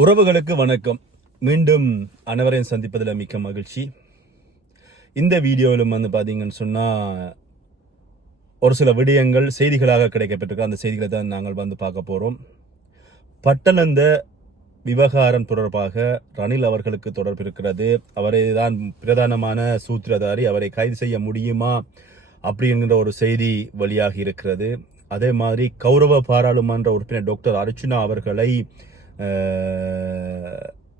உறவுகளுக்கு வணக்கம். மீண்டும் அனைவரையும் சந்திப்பதில் மிக்க மகிழ்ச்சி. இந்த வீடியோவிலும் வந்து பார்த்தீங்கன்னு சொன்னால் ஒரு சில விடயங்கள் செய்திகளாக கிடைக்கப்பட்டிருக்கு. அந்த செய்திகளை தான் நாங்கள் வந்து பார்க்க போகிறோம் பட்டணந்த விவகாரம் தொடர்பாக ரணில் அவர்களுக்கு தொடர்பு இருக்கிறது. அவரை தான் பிரதானமான சூத்திரதாரி. அவரை கைது செய்ய முடியுமா அப்படிங்கிற ஒரு செய்தி வெளியாகி இருக்கிறது. அதே மாதிரி கௌரவ பாராளுமன்ற உறுப்பினர் டாக்டர் அர்ச்சுனா அவர்களை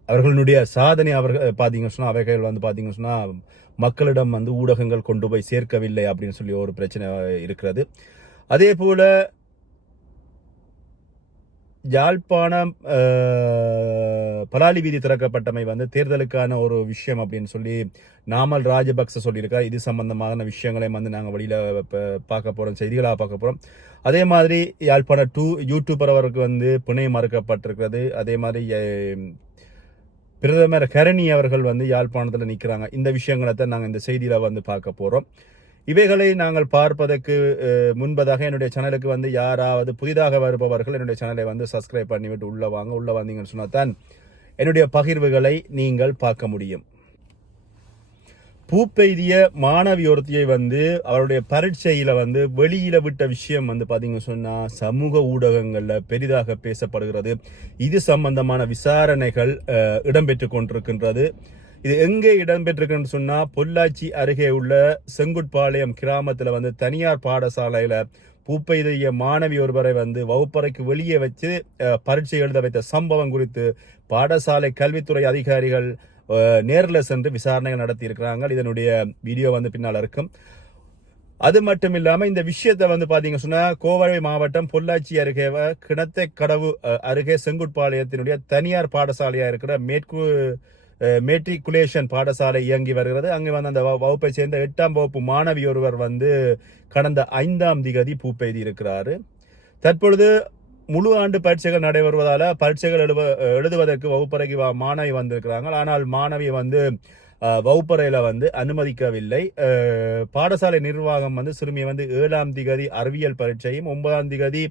அவர்களுடைய சாதனை அவர்கள் பார்த்தீங்கன்னு சொன்னால் அவைகள் வந்து பார்த்தீங்கன்னு சொன்னால் மக்களிடம் வந்து ஊடகங்கள் கொண்டு போய் சேர்க்கவில்லை அப்படின்னு சொல்லி ஒரு பிரச்சனை இருக்கிறது. அதே போல் யாழ்ப்பாணம் பலாலி வீதி திறக்கப்பட்டமை வந்து தேர்தலுக்கான ஒரு விஷயம் அப்படின்னு சொல்லி நாமல் ராஜபக்ச சொல்லியிருக்கார். இது சம்பந்தமான விஷயங்களையும் வந்து நாங்கள் வெளியில் பார்க்க போகிறோம் செய்திகளாக பார்க்க போகிறோம் அதே மாதிரி யாழ்ப்பாண டூ யூடியூபர் அவருக்கு வந்து பிணை மறுக்கப்பட்டிருக்கிறது. அதே மாதிரி பிரதமர் கரணி அவர்கள் வந்து யாழ்ப்பாணத்தில் நிற்கிறாங்க இந்த விஷயங்களை தான் நாங்கள் இந்த செய்தியில் வந்து பார்க்க போகிறோம் இவைகளை நாங்கள் பார்ப்பதற்கு முன்பதாக என்னுடைய சேனலுக்கு வந்து யாராவது புதிதாக வருபவர்கள் என்னுடைய சேனலை வந்து சப்ஸ்கிரைப் பண்ணிவிட்டு உள்ளே வாங்க. உள்ளே வந்தீங்கன்னு சொன்னால் தான் என்னுடைய பகிர்வுகளை நீங்கள் பார்க்க முடியும். பூப்பெய்திய மாணவி ஒருத்தியை வந்து அவருடைய பரீட்சையில வந்து வெளியில விட்ட விஷயம் வந்து பாத்தீங்கன்னு சொன்னா சமூக ஊடகங்கள்ல பெரிதாக பேசப்படுகிறது. இது சம்பந்தமான விசாரணைகள் இடம்பெற்று கொண்டிருக்கின்றது. இது எங்கே இடம்பெற்றிருக்குன்னு சொன்னா பொள்ளாச்சி அருகே உள்ள செங்குட்பாளையம் கிராமத்துல வந்து தனியார் பாடசாலையில பூப்பெய்திய மாணவி ஒருவரை வந்து வகுப்பறைக்கு வெளியே வச்சு பரீட்சை எழுத வைத்த சம்பவம் குறித்து பாடசாலை கல்வித்துறை அதிகாரிகள் நேரில் சென்று விசாரணைகள் நடத்தியிருக்கிறாங்க. இதனுடைய வீடியோ வந்து பின்னால் இருக்கும். அது மட்டும் இல்லாமல் இந்த விஷயத்தை வந்து பார்த்தீங்க சொன்னால் கோவை மாவட்டம் பொள்ளாச்சி அருகே கிணத்தை கடவு அருகே செங்குட்பாளையத்தினுடைய தனியார் பாடசாலையாக இருக்கிற மேற்கு மெட்ரிகுலேஷன் பாடசாலை இயங்கி வருகிறது. அங்கே வந்து அந்த வ- வகுப்பை சேர்ந்த எட்டாம் வகுப்பு மாணவி ஒருவர் வந்து கடந்த ஐந்தாம் திகதி பூப்பெய்தி இருக்கிறாரு தற்பொழுது முழு ஆண்டு பரீட்சைகள் நடைபெறுவதால் பரீட்சைகள் எழுவ எழுதுவதற்கு வகுப்பறைக்கு வா- மாணவி வந்திருக்கிறாங்க. ஆனால் மாணவி வந்து வகுப்பறையில் வந்து அனுமதிக்கவில்லை. பாடசாலை நிர்வாகம் வந்து சிறுமியை வந்து ஏழாம் திகதி அறிவியல் பரீட்சையும் ஒன்பதாம் திகதி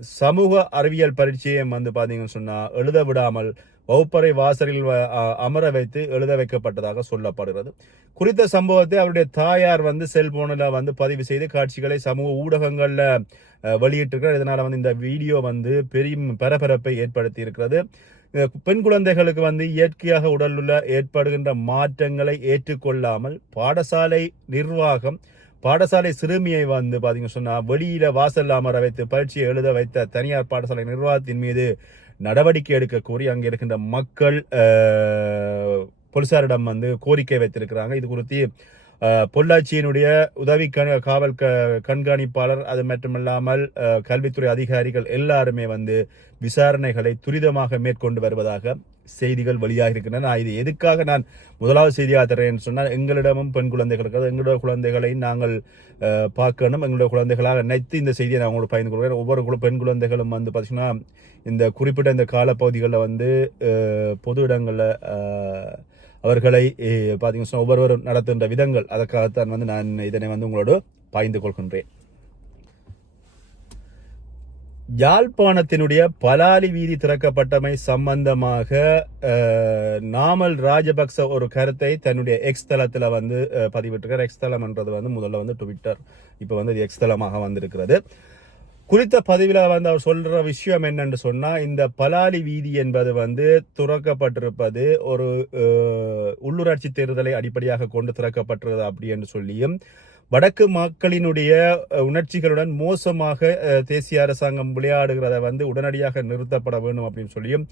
சமூக அறிவியல் பரீட்சையும் வந்து பார்த்தீங்கன்னு சொன்னால் எழுத விடாமல் வகுப்பறை வாசலில் அமர வைத்து எழுத வைக்கப்பட்டதாக சொல்லப்படுகிறது. குறித்த சம்பவத்தை அவருடைய தாயார் வந்து செல்போனில் வந்து பதிவு செய்து காட்சிகளை சமூக ஊடகங்களில் வெளியிட்டிருக்கிறார். இதனால் வந்து இந்த வீடியோ வந்து பெரும் பரபரப்பை ஏற்படுத்தி இருக்கிறது பெண் குழந்தைகளுக்கு வந்து இயற்கையாக உடலுள்ள ஏற்படுகின்ற மாற்றங்களை ஏற்றுக்கொள்ளாமல் பாடசாலை நிர்வாகம் பாடசாலை சிறுமியை வந்து பாத்தீங்க சொன்னால் வெளியில வாசல் அமர வைத்து பரீட்சையை எழுத வைத்த தனியார் பாடசாலை நிர்வாகத்தின் மீது நடவடிக்கை எடுக்க கோரி அங்கே இருக்கின்ற மக்கள் போலீசாரிடம் வந்து கோரிக்கை வைத்திருக்கிறாங்க. இது குறித்து பொள்ளாச்சியினுடைய உதவி கண- காவல் க- கண்காணிப்பாளர் அது மட்டுமல்லாமல் கல்வித்துறை அதிகாரிகள் எல்லாருமே வந்து விசாரணைகளை துரிதமாக மேற்கொண்டு வருவதாக செய்திகள் வெளியாக இருக்கின்றன நான் இது எதுக்காக நான் முதலாவது செய்தியாக தரேன் சொன்னால் எங்களிடமும் பெண் குழந்தைகள் இருக்கிறது எங்களுடைய குழந்தைகளை நாங்கள் பார்க்கணும். எங்களுடைய குழந்தைகளாக நினைத்து இந்த செய்தியை நான் உங்களுக்கு பயந்து கொள்கிறேன். ஒவ்வொரு குழு பெண் குழந்தைகளும் வந்து பார்த்தீங்கன்னா இந்த குறிப்பிட்ட இந்த காலப்பகுதிகளில் வந்து பொது இடங்களில் அவர்களை அஹ், பார்த்தீங்கன்னா ஒவ்வொருவரும் நடத்துகின்ற விதங்கள் அதற்காகத்தான் வந்து நான் இதனை வந்து உங்களோடு பாய்ந்து கொள்கின்றேன். யாழ்ப்பாணத்தினுடைய பலாலி வீதி திறக்கப்பட்டமை சம்பந்தமாக நாமல் ராஜபக்ச ஒரு கருத்தை தன்னுடைய எக்ஸ் தளத்தில் வந்து பதிவிட்டிருக்கார். எக்ஸ் தளம்ன்றது வந்து முதல்ல வந்து ட்விட்டர் இப்போ வந்து எக்ஸ் தளமாக வந்திருக்கிறது. குறித்த பதிவில் வந்து அவர் சொல்ற விஷயம் என்னன்னு சொன்னா இந்த பலாலி வீதி என்பது வந்து துறக்கப்பட்டிருப்பது ஒரு உள்ளூராட்சி தேர்தலை அடிப்படையாக கொண்டு திறக்கப்பட்டிருக்கிறது அப்படி என்று சொல்லியும் வடக்கு மக்களினுடைய உணர்ச்சிகளுடன் மோசமாக தேசிய அரசாங்கம் விளையாடுகிறத வந்து உடனடியாக நிறுத்தப்பட வேண்டும் அப்படின்னு சொல்லியும்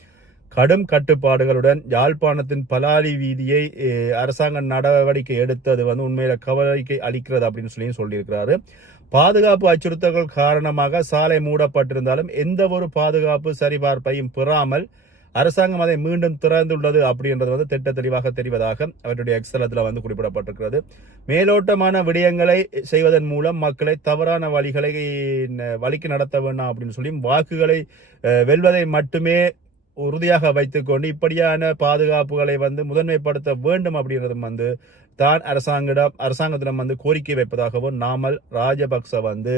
கடும் கட்டுப்பாடுகளுடன் யாழ்ப்பாணத்தின் பலாலி வீதியை அரசாங்க அரசாங்கம் நடவடிக்கை எடுத்தது வந்து உண்மையில கவலைக்கு அளிக்கிறது அப்படின்னு சொல்லி சொல்லியிருக்கிறாரு. பாதுகாப்பு அச்சுறுத்தல்கள் காரணமாக சாலை மூடப்பட்டிருந்தாலும் எந்த ஒரு பாதுகாப்பு சரிபார்ப்பையும் பெறாமல் அரசாங்கம் அதை மீண்டும் திறந்துள்ளது அப்படின்றது வந்து திட்ட தெளிவாக தெரிவதாக அவருடைய எக்ஸலத்தில் வந்து குறிப்பிடப்பட்டிருக்கிறது. மேலோட்டமான விடயங்களை செய்வதன் மூலம் மக்களை தவறான வழிகளை ந- வழிக்கு நடத்த வேண்டாம் அப்படின்னு சொல்லி வாக்குகளை வெல்வதை மட்டுமே உறுதியாக வைத்துக்கொண்டு இப்படியான பாதுகாப்புகளை வந்து முதன்மைப்படுத்த வேண்டும் அப்படின்றதும் வந்து தான் அரசாங்கிடம் அரசாங்கத்திடம் வந்து கோரிக்கை வைப்பதாகவும் நாமல் ராஜபக்ச வந்து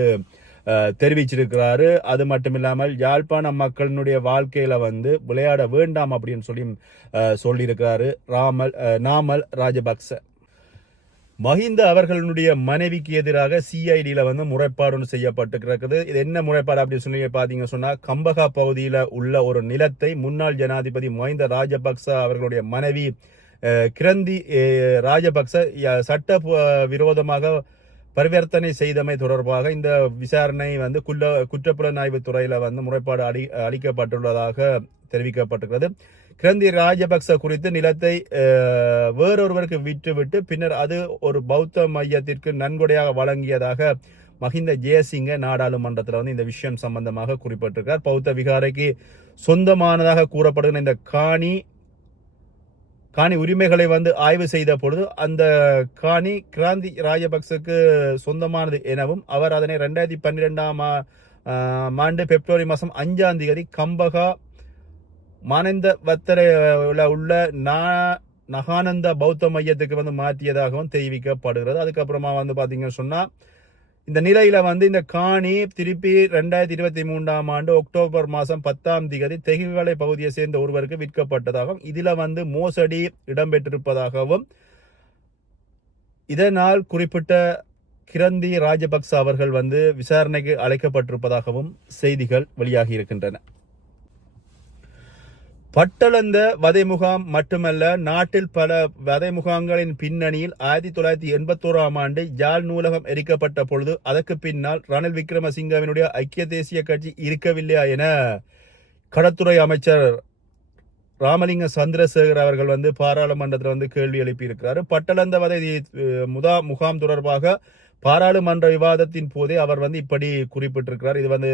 தெரிவிச்சிருக்கிறாரு. அது மட்டும் இல்லாமல் யாழ்ப்பாண மக்களினுடைய வாழ்க்கையில வந்து விளையாட வேண்டாம் அப்படின்னு சொல்லி சொல்லியிருக்கிறாரு. ராமல் நாமல் ராஜபக்ச. மஹிந்த அவர்களுடைய மனைவிக்கு எதிராக சிஐடியில் வந்து முறைப்பாடு ஒன்று செய்யப்பட்டு கிடக்குது. இது என்ன முறைப்பாடு அப்படின்னு சொல்லி பார்த்தீங்க சொன்னால் கம்பகா பகுதியில் உள்ள ஒரு நிலத்தை முன்னாள் ஜனாதிபதி மஹிந்த ராஜபக்ச அவர்களுடைய மனைவி கிரந்தி ராஜபக்ச சட்ட விரோதமாக பரிவர்த்தனை செய்தமை தொடர்பாக இந்த விசாரணை வந்து குற்ற குற்றப்புலனாய்வு துறையில் வந்து முறைப்பாடு அளி அளிக்கப்பட்டுள்ளதாக தெரிவிக்கப்பட்டிருக்கிறது கிரந்தி ராஜபக்ச குறித்து நிலத்தை வேறொருவருக்கு விற்றுவிட்டு பின்னர் அது ஒரு பௌத்த மையத்திற்கு நன்கொடையாக வழங்கியதாக மஹிந்த ஜெயசிங்க நாடாளுமன்றத்தில் வந்து இந்த விஷயம் சம்பந்தமாக குறிப்பிட்டிருக்கார். பௌத்த விகாரைக்கு சொந்தமானதாக கூறப்படுகிற இந்த காணி காணி உரிமைகளை வந்து ஆய்வு செய்த பொழுது அந்த காணி கிராந்தி ராஜபக்சக்கு சொந்தமானது எனவும் அவர் அதனை ரெண்டாயிரத்தி பன்னிரெண்டாம் ஆண்டு பிப்ரவரி மாதம் அஞ்சாம் தேதி கம்பகா மானந்த வத்தரையில் உள்ள நா நகானந்த பௌத்த மையத்துக்கு வந்து மாற்றியதாகவும் தெரிவிக்கப்படுகிறது. அதுக்கப்புறமா வந்து பார்த்தீங்கன்னு சொன்னால் இந்த நிலையில் வந்து இந்த காணி திருப்பி ரெண்டாயிரத்தி இருபத்தி மூன்றாம் ஆண்டு அக்டோபர் மாதம் பத்தாம் தேதி தெகுகளை பகுதியை சேர்ந்த ஒருவருக்கு விற்கப்பட்டதாகவும் இதில் வந்து மோசடி இடம்பெற்றிருப்பதாகவும் இதனால் குறிப்பிட்ட கிரந்தி ராஜபக்ச அவர்கள் வந்து விசாரணைக்கு அழைக்கப்பட்டிருப்பதாகவும் செய்திகள் வெளியாகி இருக்கின்றன. பட்டளந்த வதை முகாம் மட்டுமல்ல நாட்டில் பல வதை முகாம்களின் பின்னணியில் ஆயிரத்தி தொள்ளாயிரத்தி எண்பத்தோராம் ஆண்டு யாழ் நூலகம் எரிக்கப்பட்ட பொழுது அதற்கு பின்னால் ரணில் விக்ரமசிங்கவினுடைய ஐக்கிய தேசிய கட்சி இருக்கவில்லையா என கடத்துறை அமைச்சர் ராமலிங்க சந்திரசேகர் அவர்கள் வந்து பாராளுமன்றத்தில் வந்து கேள்வி எழுப்பியிருக்கிறார். பட்டளந்த வதை முதா முகாம் தொடர்பாக பாராளுமன்ற விவாதத்தின் போதே அவர் வந்து இப்படி குறிப்பிட்டிருக்கிறார். இது வந்து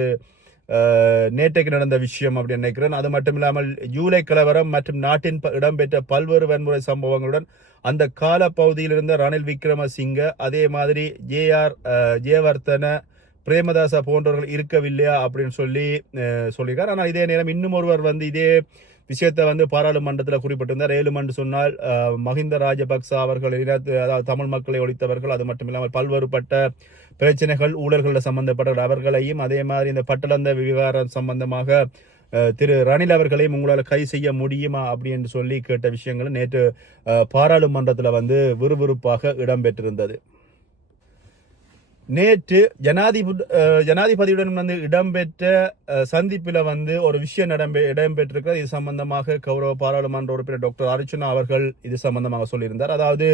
நேற்றைக்கு நடந்த விஷயம் அப்படின்னு நினைக்கிறேன். அது மட்டும் இல்லாமல் ஜூலை கலவரம் மற்றும் நாட்டின் இடம்பெற்ற பல்வேறு வன்முறை சம்பவங்களுடன் அந்த கால பகுதியில் இருந்த ரணில் விக்ரமசிங்க அதே மாதிரி ஜேஆர் ஜெயவர்த்தன பிரேமதாசா போன்றவர்கள் இருக்கவில்லையா அப்படின்னு சொல்லி சொல்லியிருக்கார். ஆனால் இதே நேரம் இன்னும் ஒருவர் வந்து இதே விஷயத்தை வந்து பாராளுமன்றத்தில் குறிப்பிட்டிருந்தார். ஏழு சொன்னால் மஹிந்த ராஜபக்ச அவர்கள் அதாவது தமிழ் மக்களை ஒழித்தவர்கள் அது மட்டும் இல்லாமல் பல்வேறுபட்ட பிரச்சனைகள் ஊழல்களில் சம்பந்தப்பட்ட அவர்களையும் அதே மாதிரி இந்த பட்டளந்த விவகாரம் சம்பந்தமாக திரு ரணில் அவர்களையும் உங்களால் கை செய்ய முடியுமா அப்படின்னு சொல்லி கேட்ட விஷயங்கள் நேற்று பாராளுமன்றத்தில் வந்து விறுவிறுப்பாக இடம்பெற்றிருந்தது. நேற்று ஜனாதிபதி ஜனாதிபதியுடன் வந்து இடம்பெற்ற சந்திப்பில் வந்து ஒரு விஷயம் இடம்பெ இடம்பெற்றிருக்கிறது. இது சம்பந்தமாக கௌரவ பாராளுமன்ற உறுப்பினர் டாக்டர் அர்ச்சனா அவர்கள் இது சம்பந்தமாக சொல்லியிருந்தார். அதாவது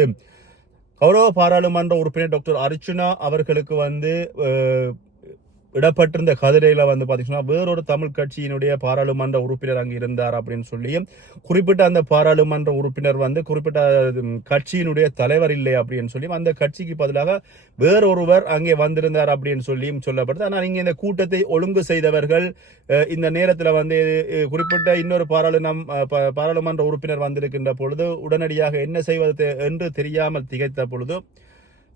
கௌரவ பாராளுமன்ற உறுப்பினர் டாக்டர் அர்ச்சுனா அவர்களுக்கு வந்து இடப்பட்டிருந்த கதிரையில் வந்து பார்த்தீங்கன்னா வேறொரு தமிழ் கட்சியினுடைய பாராளுமன்ற உறுப்பினர் அங்கே இருந்தார் அப்படின்னு சொல்லியும் குறிப்பிட்ட அந்த பாராளுமன்ற உறுப்பினர் வந்து குறிப்பிட்ட கட்சியினுடைய தலைவர் இல்லை அப்படின்னு சொல்லி அந்த கட்சிக்கு பதிலாக வேறொருவர் அங்கே வந்திருந்தார் அப்படின்னு சொல்லியும் சொல்லப்படுது. ஆனால் இங்கே இந்த கூட்டத்தை ஒழுங்கு செய்தவர்கள் இந்த நேரத்தில் வந்து குறிப்பிட்ட இன்னொரு பாராளுமம் பாராளுமன்ற உறுப்பினர் வந்திருக்கின்ற பொழுது உடனடியாக என்ன செய்வது என்று தெரியாமல் திகைத்த பொழுது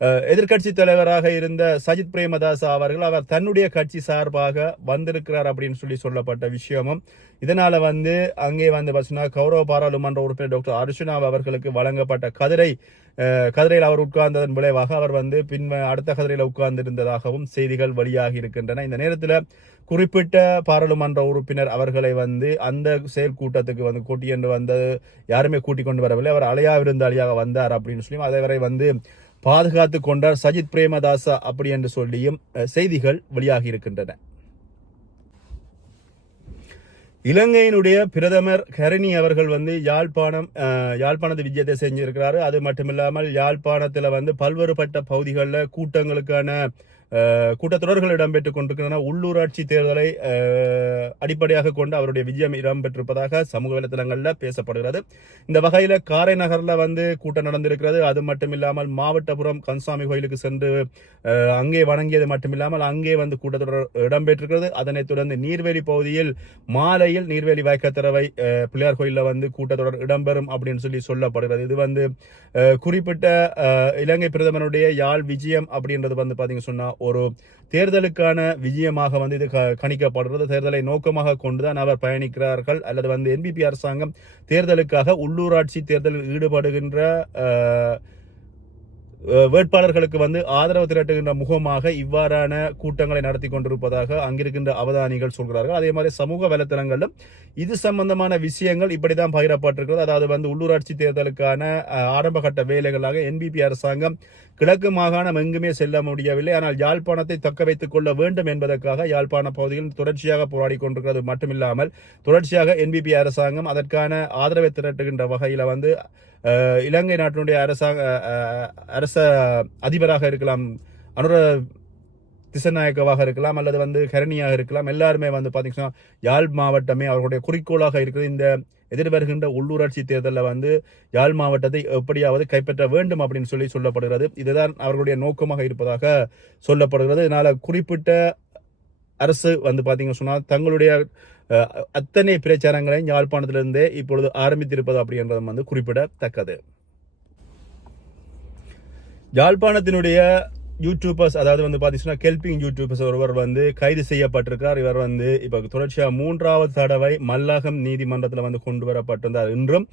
எதிர்கட்சி எதிர்க்கட்சி தலைவராக இருந்த சஜித் பிரேமதாசா அவர்கள் அவர் தன்னுடைய கட்சி சார்பாக வந்திருக்கிறார் அப்படின்னு சொல்லி சொல்லப்பட்ட விஷயமும் இதனால வந்து அங்கே வந்து பார்த்தீங்கன்னா கௌரவ பாராளுமன்ற உறுப்பினர் டாக்டர் அர்ஜுனா அவர்களுக்கு வழங்கப்பட்ட கதிரை கதிரையில் அவர் உட்கார்ந்ததன் விளைவாக அவர் வந்து பின் அடுத்த கதிரையில் உட்கார்ந்திருந்ததாகவும் செய்திகள் வெளியாகி இருக்கின்றன. இந்த நேரத்தில் குறிப்பிட்ட பாராளுமன்ற உறுப்பினர் அவர்களை வந்து அந்த செயற்கூட்டத்துக்கு வந்து கூட்டியென்று வந்தது யாருமே கூட்டிக் கொண்டு வரவில்லை. அவர் அலையா விருந்தாளியாக வந்தார் அப்படின்னு சொல்லி அதவரை வந்து பாதுகாத்து கொண்டார் சஜித் பிரேமதாசா அப்படி என்று சொல்லியும் செய்திகள் வெளியாகி இருக்கின்றன. இலங்கையினுடைய பிரதமர் கரணி அவர்கள் வந்து யாழ்ப்பாணம் யாழ்ப்பாணத்து விஜயத்தை செஞ்சிருக்கிறாரு. அது மட்டுமில்லாமல் யாழ்ப்பாணத்தில் வந்து பல்வேறுபட்ட பகுதிகளில் கூட்டங்களுக்கான கூட்டத்தொடர்கள் இடம்பெற்றுக் கொண்டிருக்கின்றன. உள்ளூராட்சி தேர்தலை அடிப்படையாக கொண்டு அவருடைய விஜயம் இடம்பெற்றிருப்பதாக சமூக வலைதளங்களில் பேசப்படுகிறது. இந்த வகையில் காரை நகரில் வந்து கூட்டம் நடந்திருக்கிறது. அது மட்டும் இல்லாமல் மாவட்டபுரம் கன்சாமி கோயிலுக்கு சென்று அங்கே வணங்கியது மட்டுமில்லாமல் அங்கே வந்து கூட்டத்தொடர் இடம்பெற்றிருக்கிறது. அதனைத் தொடர்ந்து நீர்வேலி பகுதியில் மாலையில் நீர்வேலி வாய்க்கத்தரவை பிள்ளையார் கோயிலில் வந்து கூட்டத்தொடர் இடம்பெறும் அப்படின்னு சொல்லி சொல்லப்படுகிறது. இது வந்து குறிப்பிட்ட இலங்கை பிரதமருடைய யாழ் விஜயம் அப்படின்றது வந்து பார்த்தீங்க சொன்னால் ஒரு தேர்தலுக்கான விஜயமாக வந்து இது க- கணிக்கப்படுறது தேர்தலை நோக்கமாக கொண்டுதான் அவர் பயணிக்கிறார்கள். அல்லது வந்து என்பிபி அரசாங்கம் தேர்தலுக்காக உள்ளூராட்சி தேர்தலில் ஈடுபடுகின்ற வேட்பாளர்களுக்கு வந்து ஆதரவு திரட்டுகின்ற முகமாக இவ்வாறான கூட்டங்களை நடத்தி கொண்டிருப்பதாக அங்கிருக்கின்ற அவதானிகள் சொல்கிறார்கள். அதே மாதிரி சமூக வலைத்தளங்களிலும் இது சம்பந்தமான விஷயங்கள் இப்படித்தான் பகிரப்பட்டிருக்கிறது. அதாவது வந்து உள்ளூராட்சி தேர்தலுக்கான ஆரம்பகட்ட வேலைகளாக என்பிபி அரசாங்கம் கிழக்கு மாகாணம் எங்குமே செல்ல முடியவில்லை. ஆனால் யாழ்ப்பாணத்தை தக்க வைத்துக் கொள்ள வேண்டும் என்பதற்காக யாழ்ப்பாண பகுதியில் தொடர்ச்சியாக போராடி கொண்டிருக்கிறது. மட்டுமில்லாமல் தொடர்ச்சியாக என்பிபி அரசாங்கம் அதற்கான ஆதரவை திரட்டுகின்ற வகையில் வந்து இலங்கை நாட்டினுடைய அரசாக அரச அதிபராக இருக்கலாம் அனுர திசநாயக்கவாக இருக்கலாம் அல்லது வந்து கரணியாக இருக்கலாம் எல்லாருமே வந்து பார்த்தீங்கன்னா யாழ் மாவட்டமே அவர்களுடைய குறிக்கோளாக இருக்கிறது இந்த எதிர்வருகின்ற உள்ளூராட்சி தேர்தலில் வந்து யாழ் மாவட்டத்தை எப்படியாவது கைப்பற்ற வேண்டும் அப்படின்னு சொல்லி சொல்லப்படுகிறது. இதுதான் அவர்களுடைய நோக்கமாக இருப்பதாக சொல்லப்படுகிறது. இதனால் குறிப்பிட்ட அரசு வந்து பார்த்தீங்கன்னு சொன்னால் தங்களுடைய அத்தனை பிரச்சாரங்களையும் யாழ்ப்பாணத்திலிருந்தே இப்பொழுது ஆரம்பித்திருப்பது அப்படின்றதும் வந்து குறிப்பிடத்தக்கது. யாழ்ப்பாணத்தினுடைய யூடியூபர்ஸ் அதாவது வந்து பார்த்தீங்கன்னா கெல்பிங் யூடியூபர்ஸ் ஒருவர் வந்து கைது செய்யப்பட்டிருக்கார் இவர் வந்து இப்போ தொடர்ச்சியாக மூன்றாவது தடவை மல்லாகம் நீதிமன்றத்தில் வந்து கொண்டு வரப்பட்டிருந்தார் இன்றும்.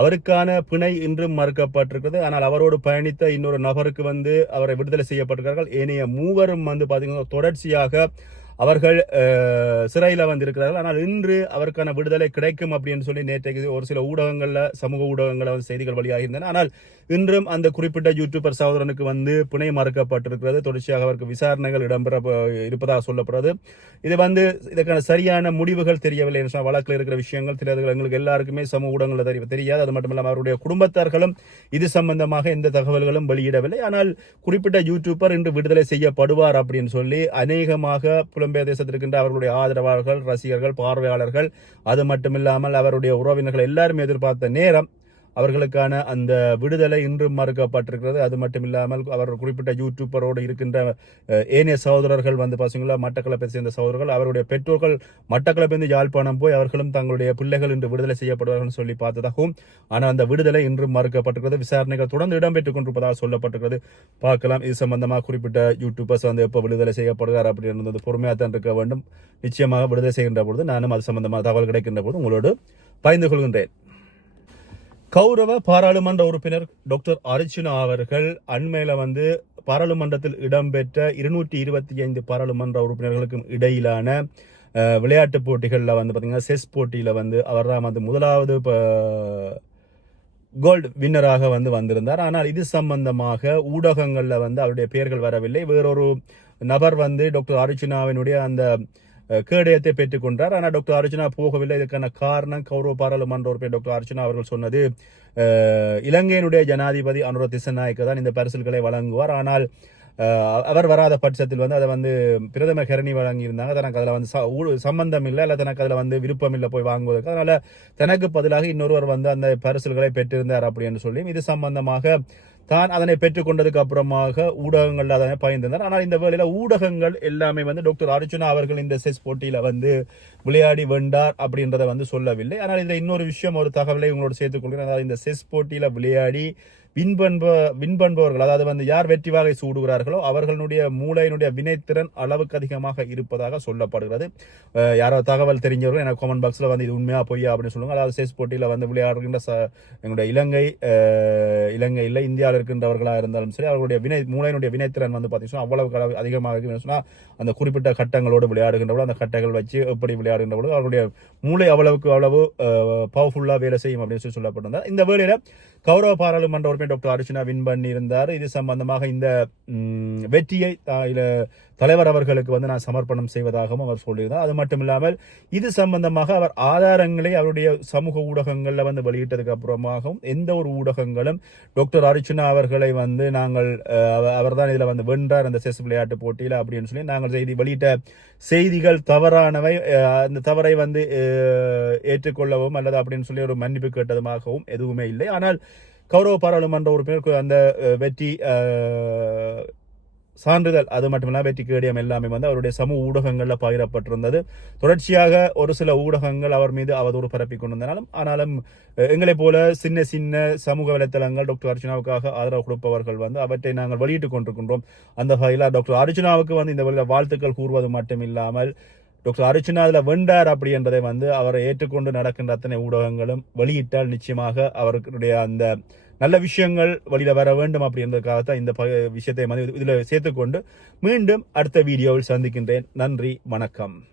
அவருக்கான பிணை இன்றும் மறுக்கப்பட்டிருக்கிறது. ஆனால் அவரோடு பயணித்த இன்னொரு நபருக்கு வந்து அவரை விடுதலை செய்யப்பட்டிருக்கிறார்கள். ஏனைய மூவரும் வந்து பார்த்தீங்கன்னா தொடர்ச்சியாக அவர்கள் சிறையில் வந்து இருக்கிறார்கள் ஆனால் இன்று அவருக்கான விடுதலை கிடைக்கும் அப்படின்னு சொல்லி நேற்றைக்கு ஒரு சில ஊடகங்களில் சமூக ஊடகங்களில் வந்து செய்திகள் வழியாக இருந்தன ஆனால் இன்றும் அந்த குறிப்பிட்ட யூடியூபர் சகோதரனுக்கு வந்து பிணை மறுக்கப்பட்டிருக்கிறது. தொடர்ச்சியாக அவருக்கு விசாரணைகள் இடம்பெற இருப்பதாக சொல்லப்படுறது இது வந்து இதற்கான சரியான முடிவுகள் தெரியவில்லை என்று சொன்னால் வழக்கில் இருக்கிற விஷயங்கள் தெரியாதுகள் எங்களுக்கு எல்லாருக்குமே சமூக ஊடகங்களில் தெரிய தெரியாது. அது மட்டும் இல்லாமல் அவருடைய குடும்பத்தார்களும் இது சம்பந்தமாக எந்த தகவல்களும் வெளியிடவில்லை. ஆனால் குறிப்பிட்ட யூடியூபர் இன்று விடுதலை செய்யப்படுவார் அப்படின்னு சொல்லி அநேகமாக புலம்பெயர் தேசத்திற்கின்ற அவர்களுடைய ஆதரவாளர்கள் ரசிகர்கள் பார்வையாளர்கள் அது மட்டுமில்லாமல் அவருடைய உறவினர்கள் எல்லாரும் எதிர்பார்த்த நேரம் அவர்களுக்கான அந்த விடுதலை இன்றும் மறுக்கப்பட்டிருக்கிறது. அது மட்டும் இல்லாமல் அவர் குறிப்பிட்ட யூடியூப்பரோடு இருக்கின்ற ஏனைய சகோதரர்கள் வந்து பார்த்தீங்களா மட்டக்களப்பை சேர்ந்த சகோதரர்கள் அவருடைய பெற்றோர்கள் மட்டக்களப்பிலிருந்து யாழ்ப்பாணம் போய் அவர்களும் தங்களுடைய பிள்ளைகள் இன்று விடுதலை செய்யப்படுவார்கள் சொல்லி பார்த்ததாகவும் ஆனால் அந்த விடுதலை இன்றும் மறுக்கப்பட்டிருக்கிறது. விசாரணைகள் தொடர்ந்து இடம்பெற்றுக் கொண்டிருப்பதாக சொல்லப்பட்டிருக்கிறது. பார்க்கலாம். இது சம்பந்தமாக குறிப்பிட்ட யூடியூபர்ஸ் வந்து எப்போ விடுதலை செய்யப்படுகிறார் அப்படின்றது பொறுமையாக தான் இருக்க வேண்டும். நிச்சயமாக விடுதலை செய்கின்ற பொழுது நானும் அது சம்பந்தமாக தகவல் கிடைக்கின்ற பொழுது உங்களோடு பகிர்ந்து கொள்கின்றேன். கௌரவ பாராளுமன்ற உறுப்பினர் டாக்டர் அர்ச்சுனா அவர்கள் அண்மையில வந்து பாராளுமன்றத்தில் இடம்பெற்ற இருநூற்றி இருபத்தி ஐந்து பாராளுமன்ற உறுப்பினர்களுக்கும் இடையிலான விளையாட்டு விளையாட்டுப் போட்டிகளில் வந்து பார்த்திங்கன்னா செஸ் போட்டியில் வந்து அவர் தான் வந்து முதலாவது கோல்டு வின்னராக வந்து வந்திருந்தார். ஆனால் இது சம்பந்தமாக ஊடகங்களில் வந்து அவருடைய பெயர்கள் வரவில்லை. வேறொரு நபர் வந்து டாக்டர் அர்ச்சுனாவினுடைய அந்த கேடயத்தை பெற்றுக்கொண்டார். ஆனால் டாக்டர் அர்ஜுனா போகவில்லை. இதற்கான காரணம் கௌரவ பாராளுமன்ற உறுப்பினர் டாக்டர் அர்ஜுனா அவர்கள் சொன்னது இலங்கையினுடைய ஜனாதிபதி அனுர திசநாயக்க தான் இந்த பரிசல்களை வழங்குவார். ஆனால் அவர் வராத பட்சத்தில் வந்து அதை வந்து பிரதமர் கரணி வழங்கியிருந்தாங்க. தனக்கு அதில் வந்து ச- சம்பந்தம் இல்லை. இல்லை தனக்கு அதில் வந்து விருப்பம் இல்லை போய் வாங்குவதற்கு. அதனால தனக்கு பதிலாக இன்னொருவர் வந்து அந்த பரிசல்களை பெற்றிருந்தார் அப்படின்னு சொல்லி இது சம்பந்தமாக தான் அதனை பெற்றுக்கொண்டதுக்கு அப்புறமாக ஊடகங்கள் அதனை பயந்திருந்தார் ஆனால் இந்த வேளையில் ஊடகங்கள் எல்லாமே வந்து டாக்டர் அர்ஜுனா அவர்கள் இந்த செஸ் போட்டியில் வந்து விளையாடி வென்றார் அப்படின்றத வந்து சொல்லவில்லை. ஆனால் இந்த இன்னொரு விஷயம் ஒரு தகவலை உங்களோட சேர்த்துக் கொள்கிறேன். அதாவது இந்த செஸ் போட்டியில் விளையாடி வின் பண்ப வின் பண்பவர்கள் அதாவது வந்து யார் வெற்றி வாகை சூடுகிறார்களோ அவர்களுடைய மூளையினுடைய வினைத்திறன் அளவுக்கு அதிகமாக இருப்பதாக சொல்லப்படுகிறது. யாரோ தகவல் தெரிஞ்சவர்கள் எனக்கு கமெண்ட் பாக்ஸில் வந்து இது உண்மையா பொய்யா அப்படின்னு சொல்லுங்கள் அதாவது செஸ் போட்டியில் வந்து விளையாடுகின்ற ச எங்களுடைய இலங்கை இலங்கை இலங்கையில் இந்தியாவில் இருக்கின்றவர்களாக இருந்தாலும் சரி அவர்களுடைய வினை மூளையினுடைய வினைத்திறன் வந்து பார்த்தீங்கன்னா அவ்வளவு அளவு அதிகமாக இருக்குன்னு சொன்னால் அந்த குறிப்பிட்ட கட்டங்களோடு விளையாடுகின்றவர்கள் அந்த கட்டங்கள் வச்சு எப்படி விளையாடுகின்றவர்கள் அவருடைய அவர்களுடைய மூளை அவ்வளவுக்கு அவ்வளவு பவர்ஃபுல்லாக வேலை செய்யும் அப்படின்னு சொல்லி சொல்லப்பட்டிருந்தார் இந்த வேலையில் கௌரவ பாராளுமன்ற உறுப்பினர் டாக்டர் அர்ச்சனா வின் பண்ணி இருந்தார். இது சம்பந்தமாக இந்த வெற்றியை தலைவர் அவர்களுக்கு வந்து நான் சமர்ப்பணம் செய்வதாகவும் அவர் சொல்லியிருந்தார். அது மட்டும் இல்லாமல் இது சம்பந்தமாக அவர் ஆதாரங்களை அவருடைய சமூக ஊடகங்களில் வந்து வெளியிட்டதுக்கு அப்புறமாகவும் எந்த ஒரு ஊடகங்களும் டாக்டர் அர்ச்சனா அவர்களை வந்து நாங்கள் அவர் தான் இதில் வந்து வென்றார் அந்த செஸ் விளையாட்டு போட்டியில் அப்படின்னு சொல்லி நாங்கள் செய்தி வெளியிட்ட செய்திகள் தவறானவை அந்த தவறை வந்து ஏற்றுக்கொள்ளவும் அல்லது அப்படின்னு சொல்லி ஒரு மன்னிப்பு கேட்டதுமாகவும் எதுவுமே இல்லை. ஆனால் கௌரவ பாராளுமன்ற உறுப்பினர் அந்த வெற்றி சான்றிதழ் அது மட்டுமில்லாமல் வெற்றி கேடியம் எல்லாமே வந்து அவருடைய சமூக ஊடகங்களில் பகிரப்பட்டிருந்தது. தொடர்ச்சியாக ஒரு சில ஊடகங்கள் அவர் மீது அவதூறு பரப்பி கொண்டிருந்தனாலும் ஆனாலும் எங்களை எங்களைப் போல சின்ன சின்ன சமூக வலைத்தளங்கள் டாக்டர் அர்ச்சனாவுக்காக ஆதரவு கொடுப்பவர்கள் வந்து அவற்றை நாங்கள் வெளியிட்டுக் கொண்டிருக்கின்றோம். அந்த வகையில் டாக்டர் அர்ச்சனாவுக்கு வந்து இந்த வகையில் வாழ்த்துக்கள் கூறுவது மட்டும் இல்லாமல் டாக்டர் அர்ச்சனா அதில் வென்றார் அப்படி என்பதை வந்து அவரை ஏற்றுக்கொண்டு நடக்கின்ற அத்தனை ஊடகங்களும் வெளியிட்டால் நிச்சயமாக அவர்களுடைய அந்த நல்ல விஷயங்கள் வழியில் வர வேண்டும் அப்படின்றதுக்காக தான் இந்த ப- விஷயத்தை இதில் சேர்த்துக்கொண்டு மீண்டும் அடுத்த வீடியோவில் சந்திக்கின்றேன். நன்றி வணக்கம்.